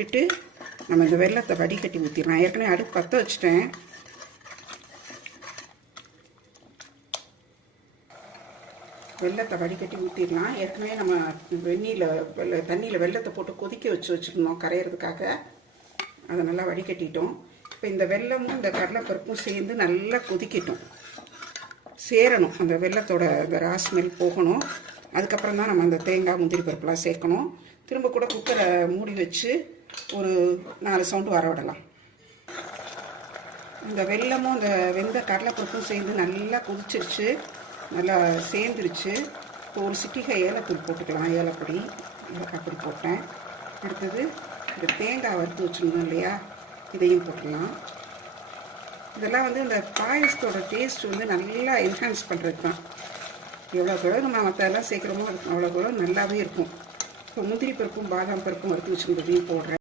விட்டுட்டு நம்ம இந்த வெல்லத்தை வடிகட்டி ஊற்றிடலாம். ஏற்கனவே அடுப்பு பற்ற வச்சுட்டேன். வெல்லத்தை வடிகட்டி ஊற்றிடலாம். ஏற்கனவே நம்ம தண்ணியில் வெல்லத்தை போட்டு கொதிக்க வச்சுருந்தோம் கரையிறதுக்காக. அதை நல்லா வடிகட்டிட்டோம். இப்போ இந்த வெல்லமும் இந்த கடலைப்பருப்பும் சேர்ந்து நல்லா கொதிக்கட்டும், சேரணும். அந்த வெல்லத்தோட இந்த ரா ஸ்மெல் போகணும். அதுக்கப்புறம் தான் நம்ம அந்த தேங்காய் முந்திரி பருப்புலாம் சேர்க்கணும். திரும்ப கூட குக்கரை மூடி வச்சு ஒரு 4 சவுண்டு வர விடலாம். இந்த வெல்லமும் இந்த வெந்த கடலைப்பருப்பும் சேர்ந்து நல்லா கொதிச்சிருச்சு, நல்லா சேர்ந்துருச்சு. இப்போ ஒரு சிட்டிகை ஏலத்தூள் போட்டுக்கலாம். ஏலப்பொடி, ஏலக்காய் போட்டேன். அடுத்தது இந்த தேங்காய் வறுத்து வச்சுருந்தோம் இல்லையா, இதையும் போட்டுடலாம். இதெல்லாம் வந்து இந்த பாயசத்தோட டேஸ்ட் வந்து நல்லா என்ஹான்ஸ் பண்ணுறது தான். எவ்வளோ கூட நம்ம மற்றெல்லாம் சேர்க்குறோமோ அவ்வளோ கூட நல்லாவே இருக்கும். இப்போ முந்திரி பருப்பும் பாதாம் பருப்பும் வறுத்து வச்சுருந்ததையும் போடுறேன்.